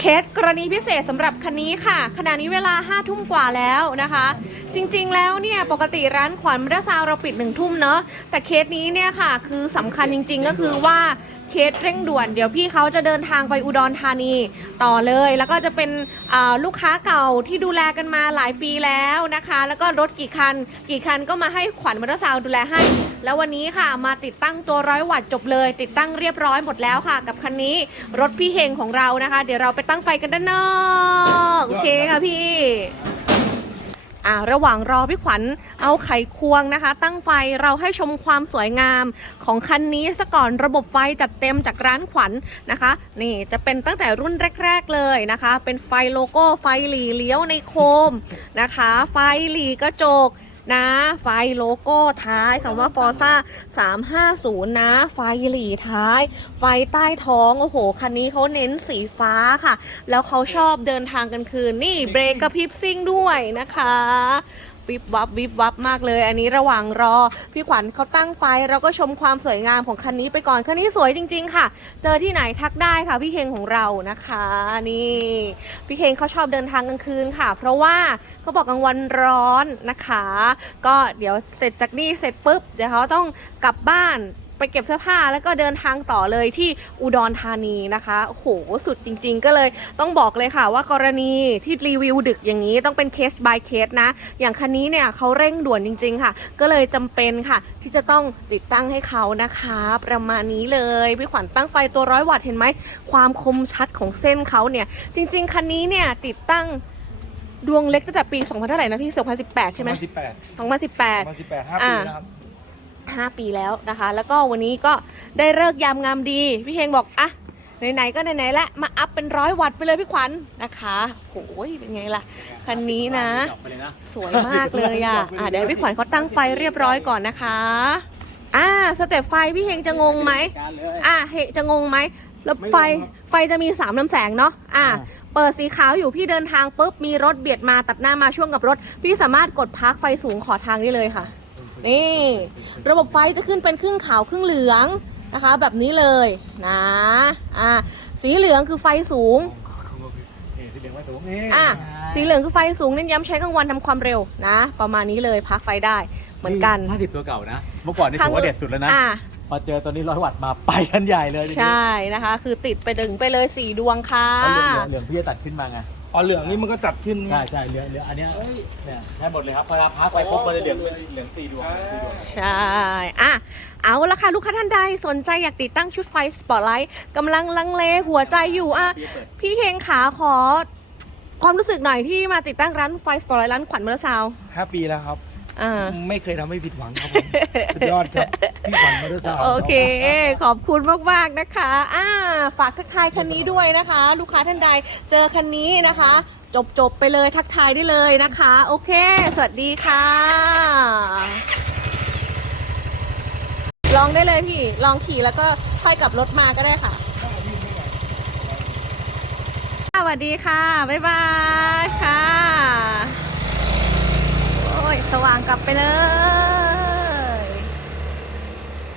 เคสกรณีพิเศษสำหรับคันนี้ค่ะ ขณะนี้เวลา5้าทุ่มกว่าแล้วนะคะ จริงๆแล้วเนี่ยปกติร้านขวัญมรซาวเราปิดหนึ่งทุ่มเนอะแต่เคสนี้เนี่ยค่ะ คือสำคัญจริงๆก็คือว่า เคสเร่งด่วน เดี๋ยวพี่เขาจะเดินทางไปอุดรธานีต่อเลย แล้วก็จะเป็นลูกค้าเก่าที่ดูแลกันมาหลายปีแล้วนะคะ แล้วก็รถกี่คัน กี่คันก็มาให้ขวัญมรซาวดูแลให้ แล้ววันนี้ค่ะมาติดตั้งตัวร้อยวัตต์จบเลย ติดตั้งเรียบร้อยหมดแล้วค่ะ กับคันนี้รถพี่เฮงของเรานะคะ เดี๋ยวเราไปตั้งไฟกันด้านนอกโอเคค่ะพี่ อ่าระหว่างรอพี่ขวัญเอาไขควงนะคะ ตั้งไฟเราให้ชมความสวยงามของคันนี้ซะก่อนระบบไฟจัดเต็มจากร้านขวัญนะคะ นี่จะเป็นตั้งแต่รุ่นแรก ๆเลยนะคะ เป็นไฟโลโก้ไฟหลีเลี้ยวในโคมนะคะ ไฟหลีกระจก นะ ไฟโลโก้ท้ายคำว่าฟอร์ซ่า350 นะ ไฟหลีท้าย ไฟใต้ท้อง โอ้โห คันนี้เขาเน้นสีฟ้าค่ะ แล้วเขาชอบเดินทางกันคืน นี่เบรกกระพริบซิ่งด้วยนะคะ วิบวับวิบวับมากเลย อันนี้ระหว่างรอ พี่ขวัญเขาตั้งไฟเราก็ชมความสวยงามของคันนี้ไปก่อน คันนี้สวยจริง ๆ ค่ะ เจอที่ไหนทักได้ค่ะ พี่เคงของเรานะคะ นี่ พี่เคงเขาชอบเดินทางกลางคืนค่ะ เพราะว่าเขาบอกกลางวันร้อนนะคะ ก็เดี๋ยวเสร็จจากนี่เสร็จปุ๊บเดี๋ยวเขาต้องกลับบ้าน ไปเก็บเสื้อผ้าแล้วก็เดินทางต่อเลยที่อุดรธานีนะคะโอ้โหสุดจริง ๆ ก็เลยต้องบอกเลยค่ะ ว่ากรณีที่รีวิวดึกอย่างนี้ต้องเป็นเคส by เคสนะ อย่างคันนี้เนี่ยเขาเร่งด่วนจริง ๆ ค่ะ ก็เลยจำเป็นค่ะ ที่จะต้องติดตั้งให้เขานะคะ ประมาณนี้เลยพี่ขวัญตั้งไฟตัวร้อยวัตต์เห็นไหมความคมชัดของเส้นเขาเนี่ยจริง ๆคันนี้เนี่ยติดตั้งดวงเล็กตั้งแต่ปี 2000เท่าไหร่นะพี่ 2018 ใช่ไหมสิบแปด2018สิบแปดห้าปีอ่านะครับ 5 ปีแล้วนะคะ แล้วก็วันนี้ก็ได้เลิกษ์ยามงามดี พี่เฮงบอกอะไหนๆก็ไหนๆแล้วมาอัพเป็นร้อยวัตต์ไปเลยพี่ขวัญนะคะโอ้ยเป็นไงล่ะคันนี้นะ สวยมากเลยอะอะเดี๋ยวให้พี่ขวัญเขาตั้งไฟเรียบร้อยก่อนนะคะอ่าสเต็ปไฟพี่เฮงจะงงไหมอะเฮจะงงไหมแล้วไฟไฟจะมีสามลำแสงเนาะอะเปิดสีขาวอยู่พี่เดินทางปุ๊บมีรถเบียดมาตัดหน้ามาช่วงกับรถ พี่สามารถกดพักไฟสูงขอทางได้เลยค่ะ นี่ ระบบไฟจะขึ้นเป็นครึ่งขาวครึ่งเหลืองนะคะ แบบนี้เลยนะอ่าสีเหลืองคือไฟสูงนี่ที่เลี้ยงไว้สูงนี่อะสีเหลืองคือไฟสูงเน้นย้ำใช้กลางวันทำความเร็วนะ ประมาณนี้เลยพักไฟได้เหมือนกันห้าสิบตัวเก่านะ เมื่อก่อนนี่ทางถือว่าเด็ดสุดแล้วนะอ่าพอเจอตัวนี้ร้อยวัตต์มาไปกันใหญ่เลย ใช่นะคะ คือติดไปดึงไปเลยสี่ดวงค่ะเพราะเหลืองเหลืองพี่จะตัดขึ้นมาไง อ๋อเหลืองนี่มันก็ตัดขึ้นใช่ใช่เหลืองเหลืองอันเนี้ยเนี่ยใช่หมดเลยครับพอพักไปปุ๊บมันจะเหลืองเป็นเหลืองสี่ดวงสี่ดวง ใช่ อะ เอาละค่ะ ลูกค้าท่านใดสนใจอยากติดตั้งชุดไฟสปอตไลท์กำลังลังเลหัวใจอยู่อะ พี่เฮงขาขอ ความรู้สึกหน่อยที่มาติดตั้งร้านไฟสปอตไลท์ร้านขวัญมรซาวน์ห้าปีแล้วครับ อ่า ไม่เคยทำให้ผิดหวังครับผมสุดยอดครับพี่ขวัญมอเตอร์สาวโอเค ขอบคุณมากๆนะคะ อ่า ฝากทักทายคันนี้ด้วยนะคะ ลูกค้าท่านใดเจอคันนี้นะคะ จบจบๆไปเลยทักทายได้เลยนะคะ โอเค สวัสดีค่ะ ลองได้เลยพี่ ลองขี่แล้วก็ค่อยกลับรถมาก็ได้ค่ะสวัสดีค่ะ บ๊ายบายค่ะ โอ้ย สว่างกลับไป เลย